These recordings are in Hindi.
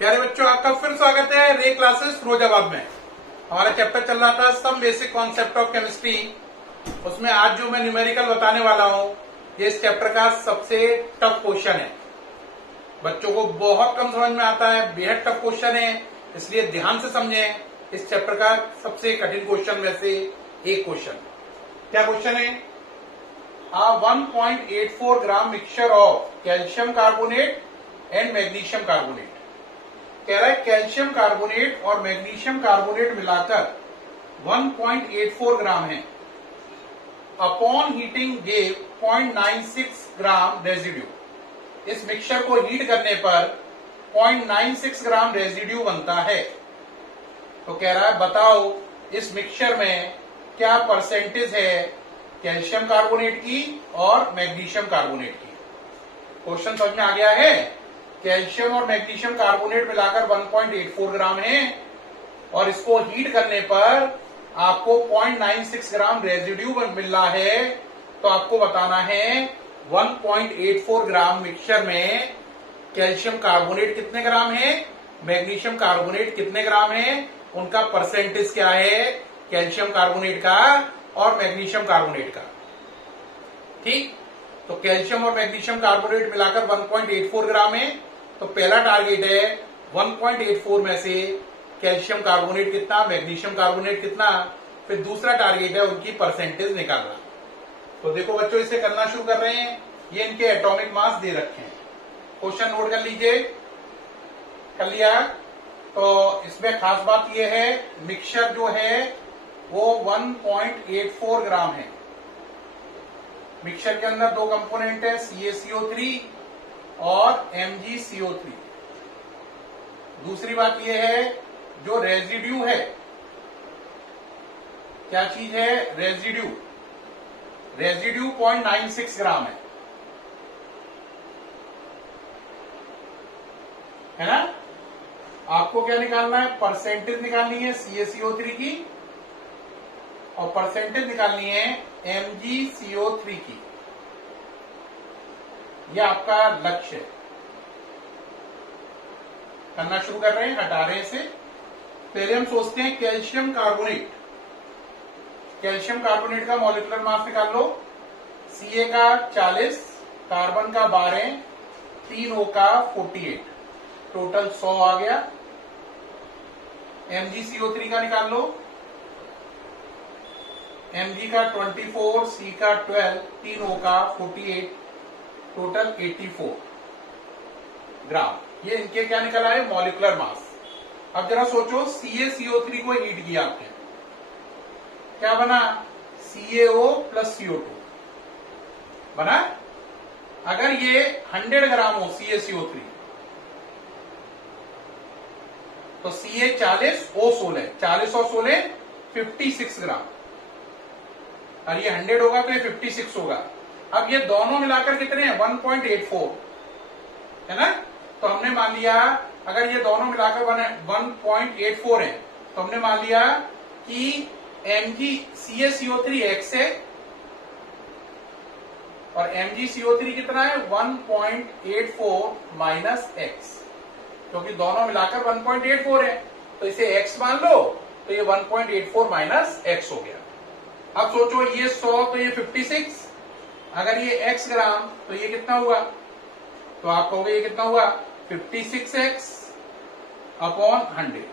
प्यारे बच्चों, आपका फिर स्वागत है रे क्लासेस फिरोजाबाद में। हमारा चैप्टर चल रहा था some basic concept of chemistry. उसमें आज जो मैं न्यूमेरिकल बताने वाला हूं, ये इस चैप्टर का सबसे टफ क्वेश्चन है। बच्चों को बहुत कम समझ में आता है, बेहद टफ क्वेश्चन है, इसलिए ध्यान से समझें। इस चैप्टर का सबसे कठिन क्वेश्चन में से एक क्वेश्चन। क्या क्वेश्चन है? 1.84 gram mixture of calcium carbonate and magnesium carbonate. कह रहा है कैल्शियम कार्बोनेट और मैग्नीशियम कार्बोनेट मिलाकर 1.84 ग्राम है। Upon heating gave 0.96 gram residue. इस मिक्सचर को हीट करने पर 0.96 ग्राम रेजिड्यू बनता है। तो कह रहा है बताओ इस मिक्सचर में क्या परसेंटेज है कैल्शियम कार्बोनेट की और मैग्नीशियम कार्बोनेट की। क्वेश्चन समझ में आ गया है? कैल्शियम और मैग्नीशियम कार्बोनेट मिलाकर 1.84 ग्राम है और इसको हीट करने पर आपको 0.96 ग्राम रेजिड्यू मिल रहा है। तो आपको बताना है 1.84 ग्राम मिक्सचर में कैल्शियम कार्बोनेट कितने ग्राम है, मैग्नीशियम कार्बोनेट कितने ग्राम है, उनका परसेंटेज क्या है कैल्शियम कार्बोनेट का और मैग्नीशियम कार्बोनेट का। ठीक, तो कैल्शियम और मैग्नीशियम कार्बोनेट मिलाकर 1.84 ग्राम है। तो पहला टारगेट है 1.84 में से कैल्शियम कार्बोनेट कितना, मैग्नीशियम कार्बोनेट कितना, फिर दूसरा टारगेट है उनकी परसेंटेज निकालना। तो देखो बच्चों, इसे करना शुरू कर रहे हैं। ये इनके एटॉमिक मास दे रखे हैं। क्वेश्चन नोट कर लीजिए। कर लिया? तो इसमें खास बात यह है मिक्सचर जो है वो 1.84 ग्राम है। मिक्सचर के अंदर दो कंपोनेंट है, CaCO3 और MgCO3। दूसरी बात यह है जो रेजिड्यू है, क्या चीज है? रेजिड्यू। रेजिड्यू 0.96 ग्राम है ना। आपको क्या निकालना है? परसेंटेज निकालनी है CaCO3 की और परसेंटेज निकालनी है MgCO3 की। यह आपका लक्ष्य है। करना शुरू कर रहे हैं, हटा रहे हैं इसे। पहले हम सोचते हैं कैल्शियम कार्बोनेट। कैल्शियम कार्बोनेट का मॉलिक्यूलर मास निकाल लो। Ca का 40, कार्बन का 12, 3 O का 48, टोटल 100 आ गया। MgCO3 का निकाल लो। Mg का 24, C का 12, 3 O का 48, टोटल 84 ग्राम। ये इनके क्या निकला है? Molecular mass. अब जरा सोचो CaCO3 को हीट किया आपने, क्या बना? CaO प्लस CO2 बना। अगर ये 100 ग्राम हो CaCO3 तो Ca 40, O 16, 40 और 16 56 ग्राम। और ये 100 होगा तो ये 56 होगा। अब ये दोनों मिलाकर कितने हैं? 1.84 है ना। तो हमने मान लिया अगर ये दोनों मिलाकर 1.84 है तो हमने मान लिया कि CaCO3 X है और MgCO3 कितना है? 1.84 माइनस X, क्योंकि दोनों मिलाकर 1.84 है तो इसे X मान लो। तो ये 1.84 माइनस X हो गया। अब सोचो ये 100 तो ये 56, अगर ये X ग्राम तो ये कितना हुआ? तो आप कहोगे ये कितना हुआ? 56X upon 100।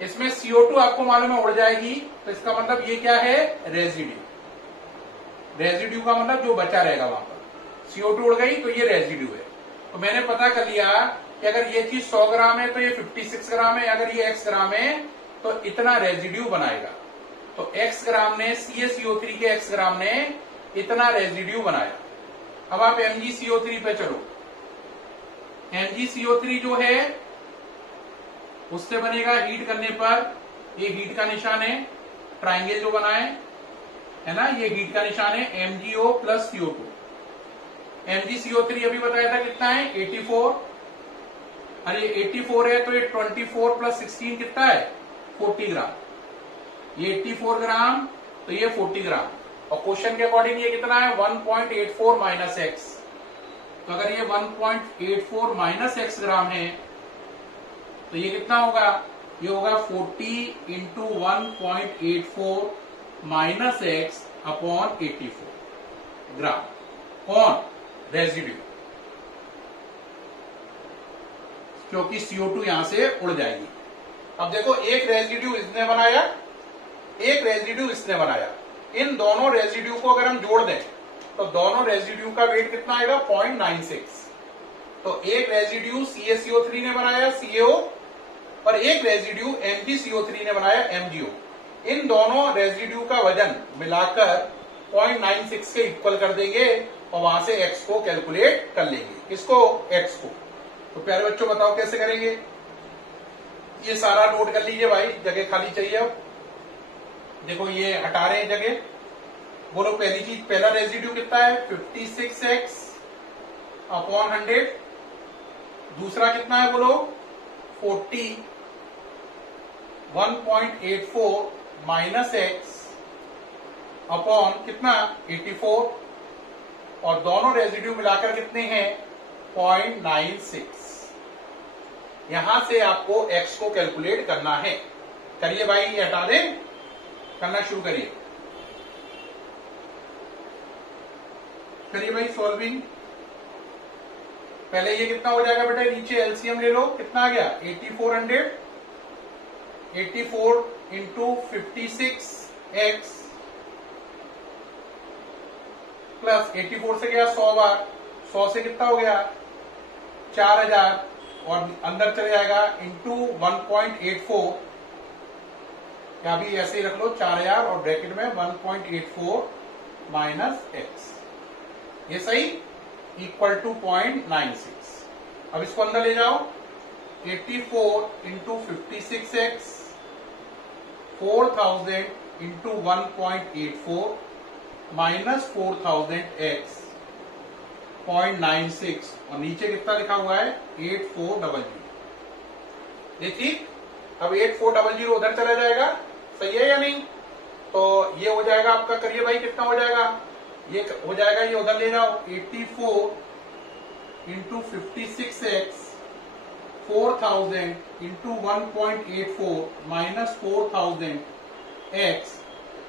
इसमें CO2 आपको मालूम है उड़ जाएगी, तो इसका मतलब ये क्या है? रेजिड्यू। रेजिड्यू का मतलब जो बचा रहेगा वहां पर। CO2 उड़ गई तो ये रेजिड्यू है। तो मैंने पता कर लिया कि अगर ये चीज 100 ग्राम है तो ये 56 ग्राम है, अगर ये X ग्राम है तो इतना रेजिड्यू बनाएगा। तो X ग्राम ने CaCO3 के X ग्राम ने इतना रेजिड्यू बनाया। अब आप MgCO3 पे चलो। MgCO3 जो है उससे बनेगा हीट करने पर, ये हीट का निशान है, ट्राइंगल जो बना है ना, ये हीट का निशान है MgO प्लस CO2। MgCO3 अभी बताया था कितना है? 84। और ये 84 है तो ये 24 प्लस 16 कितना है? 40 ग्राम। ये 84 ग्राम तो ये 40 ग्राम। और क्वेश्चन के अकॉर्डिंग ये कितना है? 1.84 माइनस एक्स। तो अगर ये 1.84 माइनस एक्स ग्राम है तो ये कितना होगा, ये होगा 40 इंटू 1.84 माइनस एक्स अपॉन 84 ग्राम। कौन? रेजिड्यू, क्योंकि CO2 यहां से उड़ जाएगी। अब देखो, एक रेजिड्यू इसने बनाया, एक रेजिड्यू इसने बनाया। इन दोनों रेजिड्यू को अगर हम जोड़ दें तो दोनों रेजिड्यू का वेट कितना आएगा, 0.96। तो एक रेजिड्यू CaCO3 ने बनाया CaO, और एक रेजिड्यू MgCO3 ने बनाया MgO। इन दोनों रेजिड्यू का वजन मिलाकर 0.96 के इक्वल कर देंगे और वहां से x को कैलकुलेट कर लेंगे। किसको? x को। तो प्यारे बच्चों बताओ कैसे करेंगे? ये सारा नोट कर लीजिए भाई, जगह खाली चाहिए। अब देखो ये हटा रहे हैं जगह। बोलो पहली चीज, पहला रेजिड्यू कितना है, 56x अपॉन 100। दूसरा कितना है बोलो, 40 1.84 माइनस एक्स अपॉन कितना, 84। और दोनों रेजिड्यू मिलाकर कितने हैं, 0.96। यहां से आपको x को कैलकुलेट करना है। करिए भाई, ये हटा दें, करना शुरू करिए। करिए भाई सॉल्विंग। पहले ये कितना हो जाएगा बेटा, नीचे एलसीएम ले लो, कितना आ गया, 8400। 84 इंटू 56x प्लस 84 से गया 100 बार, 100 से कितना हो गया, 4000, और अंदर चले जाएगा इंटू 1.84, या भी ऐसे ही रख लो 4000 और ब्रैकेट में 1.84 माइनस एक्स, ये सही, इक्वल टू 0.96। अब इसको अंदर ले जाओ, 84 into 56x, 4000 into 1.84 minus 4000x, 0.96, और नीचे कितना लिखा हुआ है, 8400। देखिए अब 8400 उधर चला जाएगा, सही है या नहीं? तो ये हो जाएगा आपका, करिए भाई कितना हो जाएगा, ये हो जाएगा, ये उधर ले जाओ, 84 into 56x, 4000 into 1.84 minus 4000x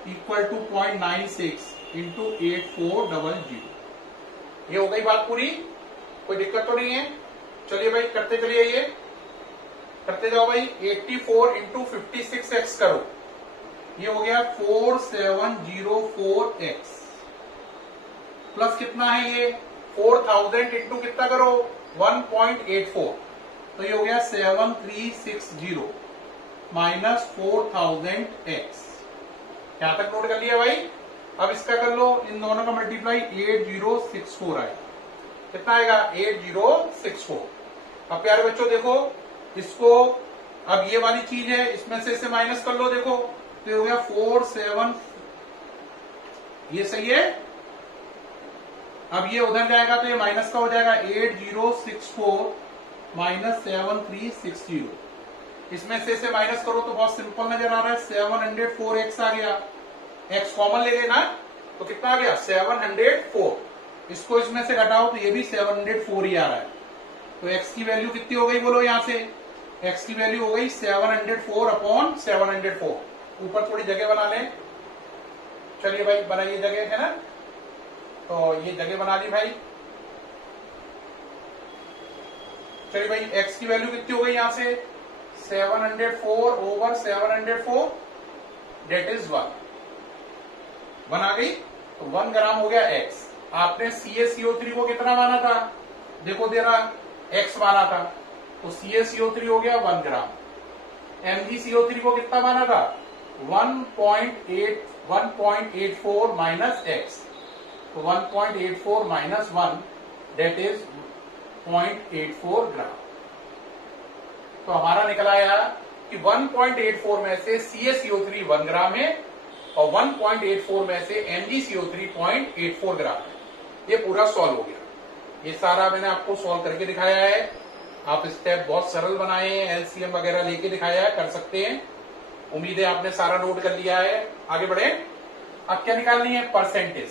equal to 0.96 into 8400। ये हो गई बात पूरी, कोई दिक्कत तो नहीं है? चलिए भाई करते चलिए, ये करते जाओ भाई। 84 इंटू 56x करो, ये हो गया 4704x, प्लस कितना है ये, 4000 इंटू कितना करो, 1.84, तो ये हो गया 7360 माइनस 4000x। यहां तक नोट कर लिया भाई। अब इसका कर लो, इन दोनों का मल्टीप्लाई, 8064 आएगा, कितना आएगा, 8064। अब प्यारे बच्चों देखो इसको, अब ये वाली चीज है, इसमें से इसे माइनस कर लो, देखो तो ये हो गया 47, ये सही है। अब ये उधर जाएगा तो ये माइनस का हो जाएगा, 8064 माइनस 7360। इसमें से इसे माइनस करो तो बहुत सिंपल नजर आ रहा है, 704x आ गया, x कॉमन ले लेना, तो कितना आ गया, 704। इसको इसमें से घटाओ तो ये भी 704 ही आ रहा है। तो x की वैल्यू कितनी हो गई बोलो, यहां से x की वैल्यू हो गई 704 अपॉन 704। ऊपर थोड़ी जगह बना लें, चलिए भाई बनाइए जगह, है ना? तो ये जगह बना ली भाई। चलिए भाई x की वैल्यू कितनी हो गई यहां से, 704 ओवर 704, डेट इज 1 बना गई। तो 1 ग्राम हो गया x। आपने CaCO3 को कितना माना था, देखो दे रहा x माना था, तो CaCO3 हो गया 1 ग्राम। MgCO3 को कितना माना था, 1.84 माइनस x, तो 1.84 माइनस 1, डेट इज 0.84 ग्राम। तो हमारा निकला आया कि 1.84 में से CaCO3 1 ग्राम है और 1.84 में से MgCO3 0.84 ग्राम है। ये पूरा सॉल्व हो गया। ये सारा मैंने आपको सॉल्व करके दिखाया है। आप स्टेप बहुत सरल बनाए हैं, एलसीएम वगैरह लेके दिखाया है, कर सकते हैं। उम्मीद है आपने सारा नोट कर लिया है। आगे बढ़े। अब क्या निकालनी है, परसेंटेज।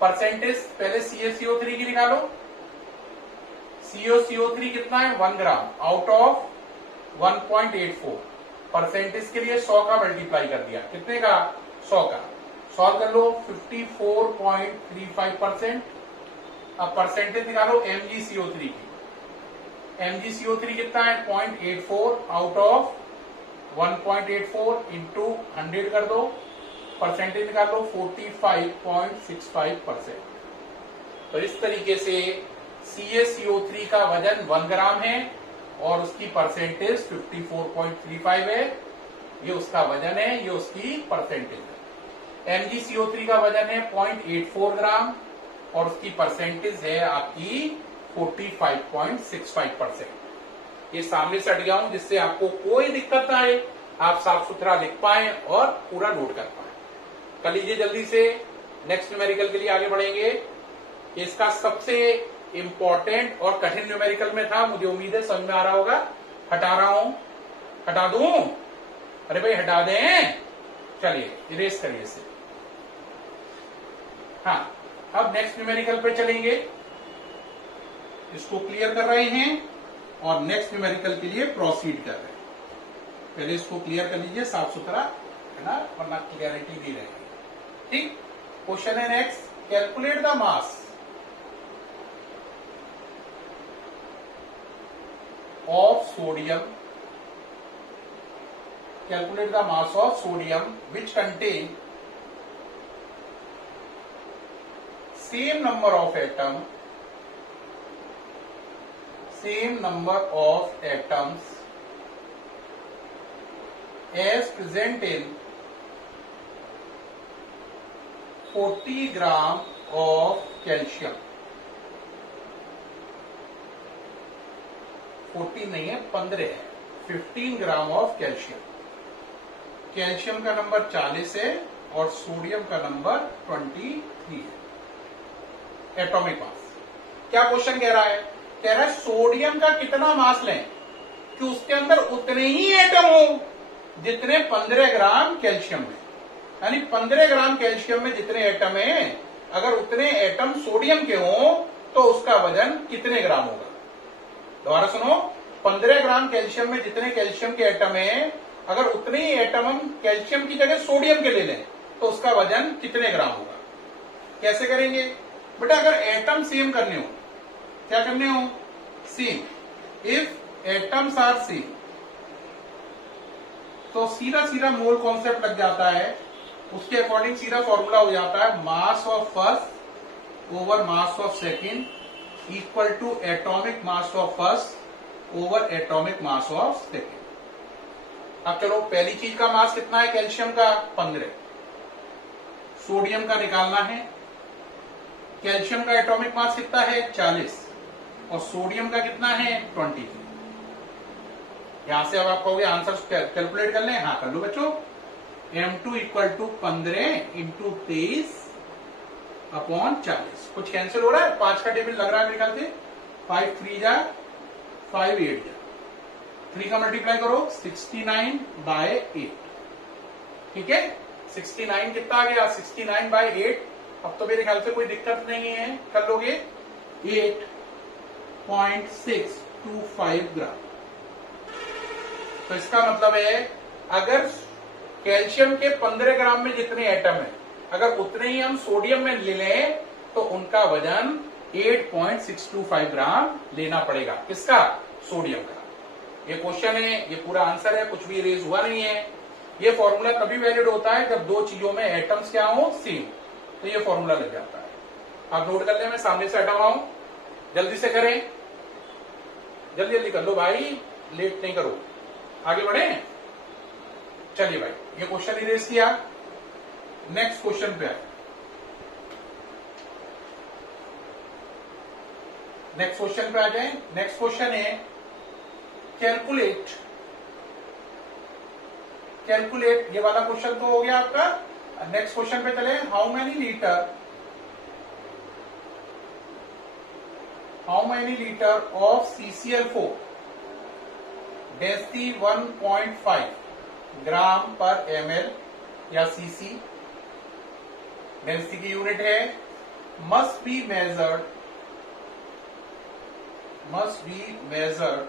परसेंटेज पहले CaCO3 की निकालो। CaCO3 कितना है, 1 ग्राम आउट ऑफ 1.84 परसेंटेज के लिए 100 का मल्टीप्लाई कर दिया, कितने का? 100 का। सॉल्व कर लो, 54.35%। अब परसेंटेज निकालो MgCO3 की। MgCO3 कितना है? 0.84 आउट ऑफ 1.84 इंटू 100 कर दो, परसेंटेज निकाल लो 45.65%। तो इस तरीके से CaCO3 का वजन 1 ग्राम है और उसकी परसेंटेज 54.35 है। ये उसका वजन है, ये उसकी परसेंटेज है। MgCO3 का वजन है 0.84 ग्राम और उसकी परसेंटेज है आपकी 45.65%। ये सामने से हट गया हूं जिससे आपको कोई दिक्कत ना आए, आप साफ सुथरा लिख पाए और पूरा नोट कर पाए। कर लीजिए जल्दी से, नेक्स्ट न्यूमेरिकल के लिए आगे बढ़ेंगे। इसका सबसे इंपॉर्टेंट और कठिन न्यूमेरिकल में था, मुझे उम्मीद है समझ में आ रहा होगा। हटा रहा हूं, हटा दूं? अरे भाई हटा दें, चलिए इरेज करिए इसे। हाँ, अब नेक्स्ट न्यूमेरिकल पे चलेंगे। इसको क्लियर कर रहे हैं और नेक्स्ट न्यूमेरिकल के लिए प्रोसीड कर रहे हैं। पहले इसको क्लियर कर लीजिए साफ सुथरा, है ना, वरना क्लियरिटी नहीं रहेगी। ठीक, क्वेश्चन है next, calculate the mass of sodium, calculate the mass of sodium which contain same number of atoms as present in 40 gram of calcium। 14 नहीं है, 15 है, 15 ग्राम ऑफ कैल्शियम। कैल्शियम का नंबर 40 है और सोडियम का नंबर 23 है। Atomic mass. क्या क्वेश्चन कह रहा है? कह रहा है सोडियम का कितना मास लें कि उसके अंदर उतने ही एटम हो जितने 15 ग्राम कैल्शियम में। यानी 15 ग्राम कैल्शियम में जितने एटम है, अगर उतने एटम सोडियम के हों तो उसका वजन कितने ग्राम होगा? दोबारा सुनो, 15 ग्राम कैल्शियम में जितने कैल्शियम के एटम हैं, अगर उतने ही एटम हम कैल्शियम की जगह सोडियम के ले लें तो उसका वजन कितने ग्राम होगा? कैसे करेंगे बेटा? अगर एटम सेम करने हो, क्या करने हो? Same. If atoms are same तो सीधा सीधा मोल कॉन्सेप्ट लग जाता है, उसके अकॉर्डिंग सीधा फॉर्मूला हो जाता है, mass of first over mass of second equal to atomic mass of first over atomic mass of second. अब चलो, पहली चीज का मास कितना है कैल्शियम का? 15। सोडियम का निकालना है। कैल्शियम का एटॉमिक मास कितना है? 40 और सोडियम का कितना है? 23। यहां से अब आप कहोगे आंसर कैलकुलेट कर लें। हाँ कर लो बच्चों। M2 equal to 15 into 23 upon 40। कुछ कैंसिल हो रहा है? 5 का टेबल लग रहा है मेरे ख्याल से। 5 3 जा 5 8 जा 3 का मल्टीप्लाई करो 69/8। ठीक है, 69 कितना आ गया? 69/8। अब तो मेरे ख्याल से कोई दिक्कत नहीं है, कर लोगे। 8.625 ग्राम। तो इसका मतलब है अगर कैल्शियम के 15 ग्राम में जितने एटम है, अगर उतने ही हम सोडियम में ले लें तो उनका वजन 8.625 ग्राम लेना पड़ेगा। किसका? सोडियम का। ये क्वेश्चन है, ये पूरा आंसर है, कुछ भी रेज हुआ नहीं है। ये फॉर्मूला तभी वैलिड होता है जब दो चीजों में एटम्स क्या हो? सेम। तो ये फॉर्मूला लग जाता है। आप नोट कर लें, मैं सामने से हटा रहा हूं, जल्दी से करें, जल्दी जल्दी कर लो भाई, लेट नहीं करो। आगे बढ़े, चलिए भाई, ये क्वेश्चन इरेज किया। नेक्स्ट क्वेश्चन पे आए। नेक्स्ट क्वेश्चन पे आ जाए। नेक्स्ट क्वेश्चन है कैलकुलेट। ये वाला क्वेश्चन तो हो गया आपका। नेक्स्ट क्वेश्चन पे चले। How many litre of CCl4 density 1.5 ग्राम पर ml या cc डेंसिटी की यूनिट है, must be measured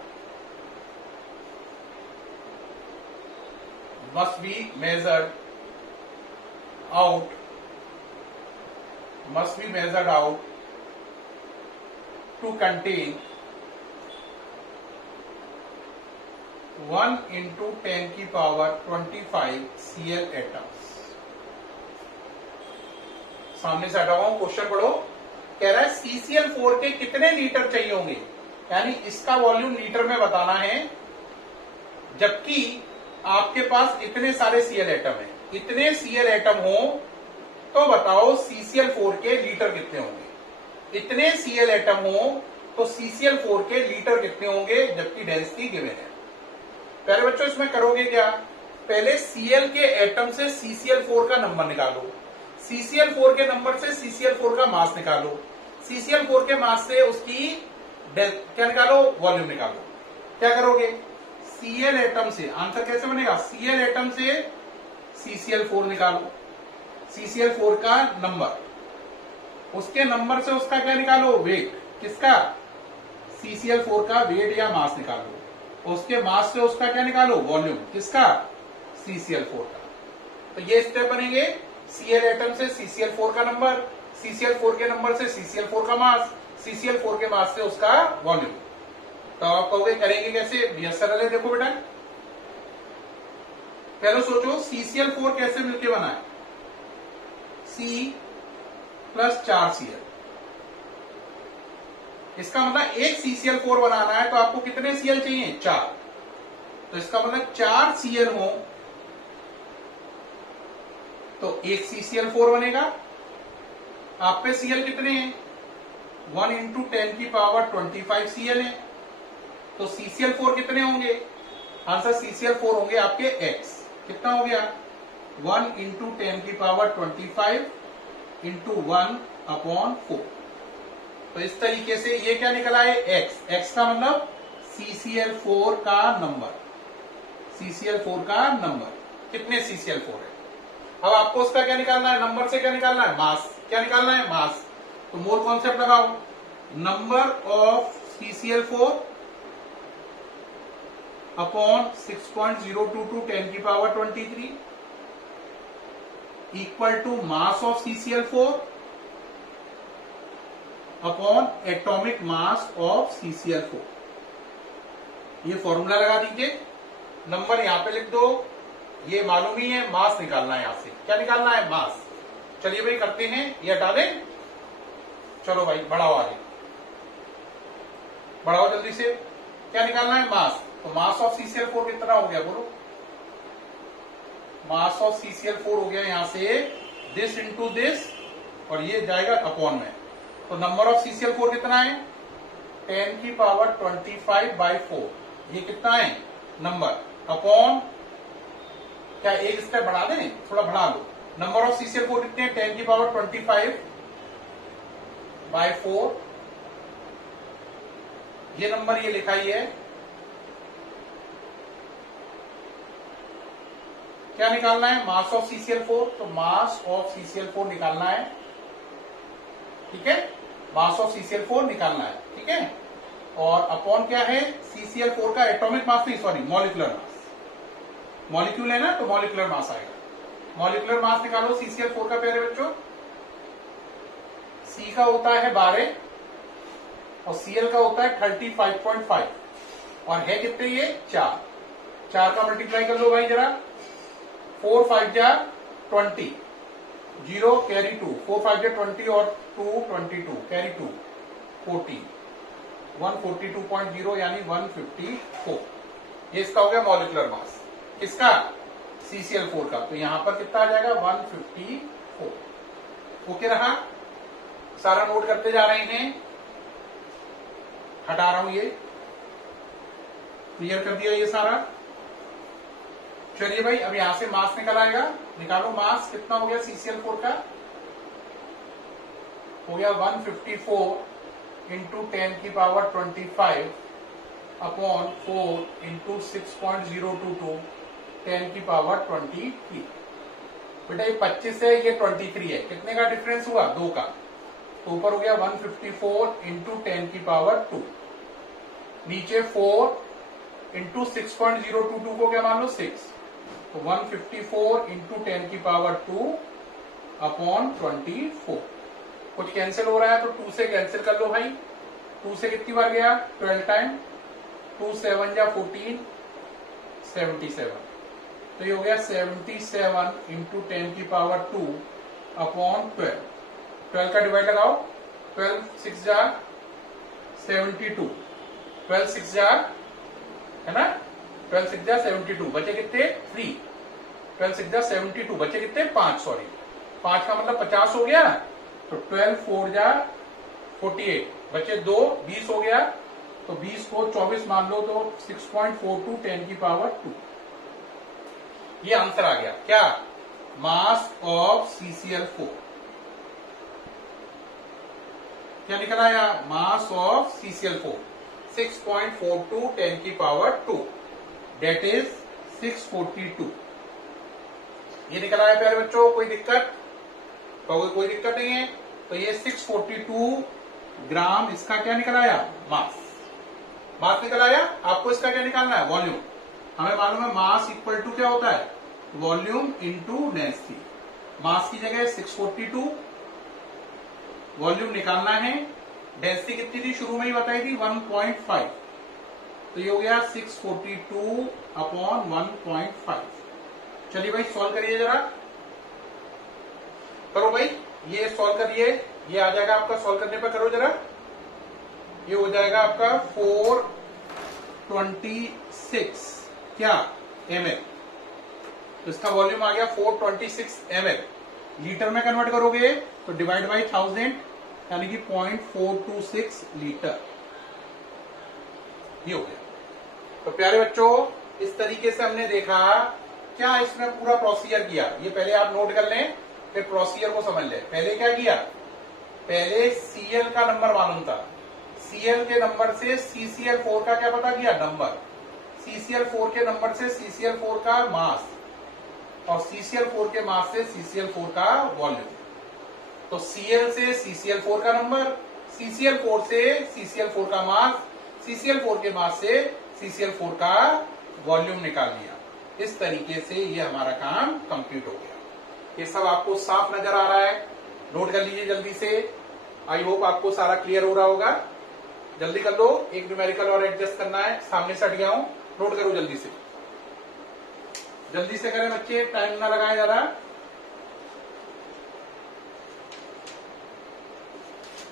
must be measured out to contain 1 into 10 की पावर 25 Cl एटम्स। सामने से हटा हुआ क्वेश्चन पढ़ो। कह रहा है CCl4 के कितने लीटर चाहिए होंगे, यानी इसका वॉल्यूम लीटर में बताना है, जबकि आपके पास इतने सारे Cl एटम है। इतने Cl एटम हो तो बताओ CCl4 के लीटर कितने होंगे। इतने Cl एटम हो तो CCl4 के लीटर कितने होंगे, जबकि डेंसिटी गिवन है। प्यारे बच्चों इसमें करोगे क्या, पहले Cl के एटम से CCl4 का नंबर निकालो, CCl4 के नंबर से CCl4 का मास निकालो, CCl4 के मास से उसकी क्या निकालो, वॉल्यूम निकालो। क्या करोगे, Cl एटम से, आंसर कैसे बनेगा, Cl एटम से CCl4 निकालो, CCl4 का नंबर, उसके नंबर से उसका क्या निकालो, वेट, किसका, CCl4 का वेट या मास निकालो, उसके मास से उसका क्या निकालो, वॉल्यूम, किसका, CCl4 का। तो ये स्टेप बनेंगे, Cl एटम से CCl4 का नंबर, CCl4 के नंबर से CCl4 का मास, CCl4 के मास से उसका वॉल्यूम। तो आप कहोगे करेंगे कैसे, ये सरल है। देखो बेटा पहले सोचो CCl4 कैसे मिलके बना है, C प्लस 4Cl, इसका मतलब एक CCl4 बनाना है तो आपको कितने Cl चाहिए, 4। तो इसका मतलब 4 Cl हो तो एक CCl4 बनेगा। आप पे Cl कितने हैं, 1 इंटू 10 की पावर 25 Cl है, तो CCl4 कितने होंगे, आंसर CCl4 होंगे आपके x, कितना हो गया, 1 इंटू 10 की पावर 25 इंटू 1/4। तो इस तरीके से ये क्या निकला है, x का मतलब CCl4 का नंबर, CCl4 का नंबर, कितने CCl4 है। अब आपको उसका क्या निकालना है, नंबर से क्या निकालना है, मास, क्या निकालना है, मास। तो मोल कॉन्सेप्ट लगाओ, नंबर ऑफ CCl4 अपॉन 6.022 10 की power 23 equal to mass of CCl4 upon atomic mass of CCl4। ये फॉर्मूला लगा दीजिए, नंबर यहां पे लिख दो, ये मालूम ही है, मास निकालना है, यहां से क्या निकालना है, मास। चलिए भाई करते हैं, ये हटा दें, चलो भाई बढ़ाओ, आगे बढ़ाओ जल्दी से, क्या निकालना है, मास। तो मास ऑफ CCl4 कितना हो गया, बोलो, मास ऑफ CCl4 हो गया यहां से दिस इंटू दिस, और ये जाएगा अपॉन में। तो नंबर ऑफ CCl4 कितना है, 10 की पावर 25/4, ये कितना है नंबर, अपॉन, क्या एक स्टेप बढ़ा दें, थोड़ा बढ़ा लो, नंबर ऑफ CCl4 कितने हैं, 10 की पावर 25/4, ये नंबर ये लिखा ही है। क्या निकालना है, मास ऑफ CCl4, तो मास ऑफ CCl4 निकालना है, ठीक है, मास ऑफ CCl4 निकालना है, ठीक है। और अपॉन क्या है, CCl4 का एटॉमिक मास नहीं, सॉरी मॉलिक्यूलर मास, मॉलिक्यूल है ना तो मॉलिक्यूलर मास आएगा। मॉलिक्यूलर मास निकालो CCl4 का, प्यारे बच्चों, C का होता है 12 और Cl का होता है 35.5, और है कितने ये 4 का मल्टीप्लाई कर लो भाई जरा, 4 5 जा 20, 0 कैरी 2, 4 5 जा 20 और 2 22 कैरी 2 40, 142.0 यानी 154। ये इसका हो गया मॉलिक्यूलर मास, किसका, CCl4 का। तो यहां पर कितना आ जाएगा, 154। ओके रहा, सारा नोट करते जा रहे हैं, हटा रहा हूं, ये क्लियर कर दिया ये सारा। चलिए भाई अब यहां से मास निकल आएगा, निकालो मास, कितना हो गया CCl4 का, हो गया 154 इंटू 10 की पावर 25 अपॉन 4 इंटू 6.022 10 की पावर 23। बेटा ये 25 है, ये 23 है, कितने का डिफरेंस हुआ, 2 का। तो ऊपर हो गया 154 इंटू 10 की पावर 2, नीचे 4 इंटू 6.022 को क्या मान लो 6, तो 154 इंटू 10 की पावर 2 अपॉन 24। कुछ कैंसिल हो रहा है तो 2 से कैंसिल कर लो भाई। 2 से कितनी बार गया? 12 टाइम। 2 7 जा 14, 77। तो ये हो गया 77 इंटू 10 की पावर 2 अपॉन 12। 12 का डिवाइड लगाओ। 12 6 जा 72, 12 6 जा, है ना, 12 6 जा 72, बचे कितने? 3। 12 6 जा 72, बचे कितने? 5, सॉरी 5 का मतलब 50 हो गया। तो 12 4 जा 48, बचे 2, 20 हो गया। तो 20 को 24 मान लो तो 6.42 10 की पावर 2। ये आंसर आ गया। क्या? मास ऑफ CCl4। क्या निकल आया? मास ऑफ CCl4 6.42 10 की पावर 2, डेट इज 642। ये निकल आया प्यारे बच्चों। कोई दिक्कत? कोई दिक्कत नहीं है। तो ये 642 ग्राम इसका क्या निकल आया? मास निकल आया। आपको इसका क्या निकालना है? वॉल्यूम। हमें मालूम है मास इक्वल टू क्या होता है? Volume into density. मास की जगह 642, वॉल्यूम निकालना है। डेंसिटी कितनी थी? शुरू में ही बताई थी 1.5। तो ये हो गया 642 अपॉन 1.5। चलिए भाई सॉल्व करिए जरा। करो भाई, ये सॉल्व करिए। ये आ जाएगा आपका, सॉल्व करने पर करो जरा। ये हो जाएगा आपका 426 क्या ml। तो इसका वॉल्यूम आ गया 426 ml। लीटर में कन्वर्ट करोगे तो डिवाइड बाई 1000, यानी कि 0.426 लीटर। ये हो गया। तो प्यारे बच्चों, इस तरीके से हमने देखा क्या इसमें पूरा प्रोसीजर किया। ये पहले आप नोट कर लें, फिर प्रोसीजर को समझ लें। पहले क्या किया? पहले Cl का नंबर मालूम था। Cl के नंबर से CCl4 का क्या पता किया? नंबर। CCl4 के नंबर से CCl4 का मास, और CCl4 के मास से CCl4 का वॉल्यूम। तो Cl से CCl4 का नंबर, CCl4 से CCl4 का मास, CCl4 के मास से CCl4 का वॉल्यूम निकाल लिया। इस तरीके से ये हमारा काम कंप्लीट हो गया। ये सब आपको साफ नजर आ रहा है? नोट कर लीजिए जल्दी से। आई होप आपको सारा क्लियर हो रहा होगा। जल्दी कर लो, एक न्यूमेरिकल और एडजस्ट करना है। सामने से हट गया हूं, नोट करो जल्दी से। जल्दी से करें बच्चे, टाइम ना लगाए ज्यादा।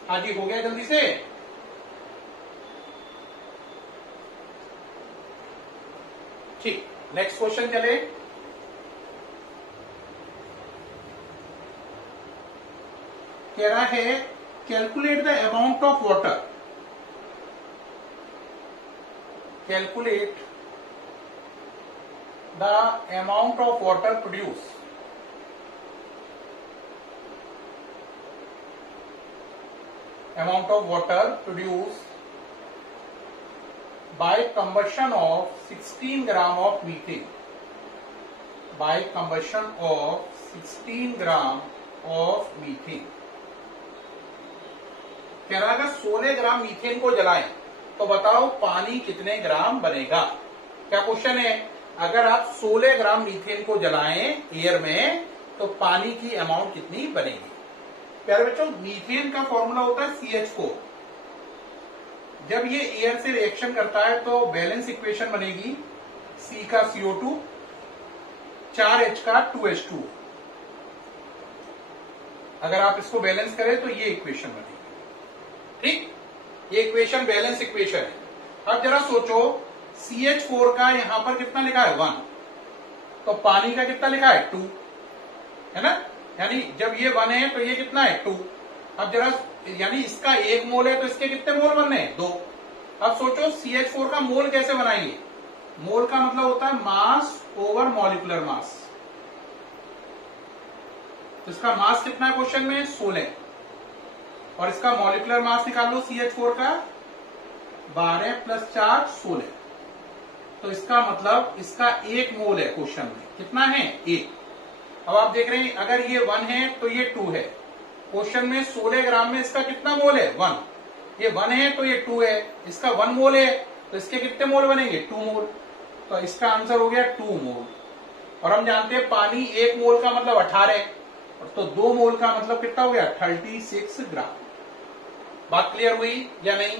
हाँ जी, हो गया जल्दी से। ठीक, नेक्स्ट क्वेश्चन चले। कह रहा है calculate the amount of water. Calculate the amount of water produce by combustion of 16 gram of methane. By combustion of 16 gram of methane. कह रहा है 16 ग्राम मीथेन को जलाएं तो बताओ पानी कितने ग्राम बनेगा। क्या क्वेश्चन है? अगर आप 16 ग्राम मीथेन को जलाएं एयर में तो पानी की अमाउंट कितनी बनेगी। प्यारे बच्चों, मीथेन का फॉर्मूला होता है CH4। जब ये एयर से रिएक्शन करता है तो बैलेंस इक्वेशन बनेगी C का CO2, 4H का 2H2। अगर आप इसको बैलेंस करें तो ये इक्वेशन बनेगी। ठीक, ये इक्वेशन बैलेंस इक्वेशन है। अब जरा सोचो, CH4 का यहां पर कितना लिखा है? 1। तो पानी का कितना लिखा है? 2, है ना। यानी जब ये 1 है तो ये कितना है? 2। अब जरा, यानी इसका 1 मोल है तो इसके कितने मोल बनने हैं? 2। अब सोचो CH4 का मोल कैसे बनाएंगे? मोल का मतलब होता है मास ओवर मॉलिक्यूलर मास। तो इसका मास कितना है क्वेश्चन में? 16। और इसका मॉलिक्यूलर मास निकाल लो CH4 का, 12 + 4 16। तो इसका मतलब इसका 1 मोल है क्वेश्चन में। कितना है? 1। अब आप देख रहे हैं अगर ये 1 है तो ये 2 है। क्वेश्चन में 16 ग्राम में इसका कितना मोल है? 1। ये 1 है तो ये 2 है। इसका 1 मोल है तो इसके कितने मोल बनेंगे? 2 मोल। तो इसका आंसर हो गया 2 मोल। और हम जानते हैं पानी 1 मोल का मतलब 18, तो 2 मोल का मतलब कितना हो गया 36 ग्राम। बात क्लियर हुई या नहीं?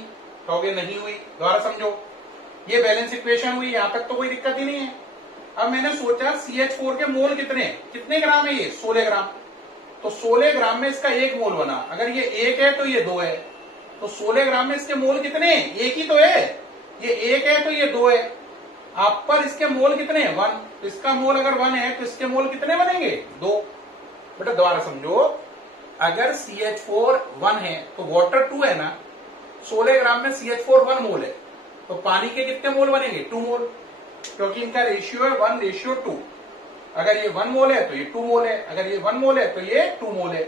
कहोगे नहीं हुई, दोबारा समझो। ये बैलेंस इक्वेशन हुई, यहां तक तो कोई दिक्कत ही नहीं है। अब मैंने सोचा CH4 के मोल कितने ग्राम है? ये 16 ग्राम। तो 16 ग्राम में इसका 1 मोल बना। अगर ये 1 है तो ये 2 है, तो 16 ग्राम में इसके मोल कितने? 1 ही तो है। ये 1 है तो ये 2 है। आप पर इसके मोल कितने? 1। तो इसका मोल अगर 1 है तो इसके मोल कितने बनेंगे? 2। बेटा दोबारा समझो, अगर CH4 1 है तो वाटर 2 है ना। 16 ग्राम में CH4 1 मोल है, तो पानी के कितने मोल बनेंगे? 2 मोल, क्योंकि इनका रेशियो है 1:2। अगर ये 1 मोल है तो ये 2 मोल है, अगर ये 1 मोल है तो ये 2 मोल है।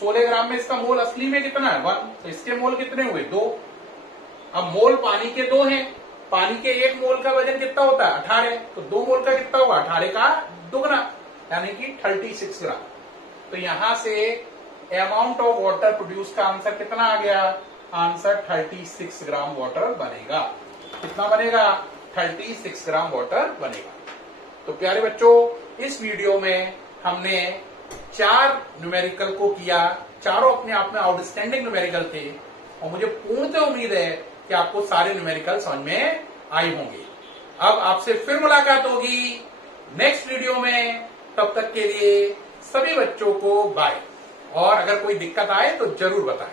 16 ग्राम में इसका मोल असली में कितना है? 1, तो इसके मोल कितने हुए? 2। अब मोल पानी के 2 हैं, पानी के 1 मोल का वजन कितना होता है? 18, तो 2 मोल का कितना होगा? 18 का दुगना, यानी कि 36 ग्राम। तो यहां से अमाउंट ऑफ वाटर प्रोड्यूस का आंसर कितना आ गया? आंसर 36 ग्राम वाटर बनेगा। कितना बनेगा? 36 ग्राम वाटर बनेगा। तो प्यारे बच्चों, इस वीडियो में हमने 4 न्यूमेरिकल को किया। चारों अपने आप में आउटस्टैंडिंग न्यूमेरिकल थे, और मुझे पूर्णतः उम्मीद है कि आपको सारे न्यूमेरिकल समझ में आए होंगे। अब आपसे फिर मुलाकात होगी नेक्स्ट वीडियो में। तब तक के लिए सभी बच्चों को बाय। और अगर कोई दिक्कत आए तो जरूर बताएं।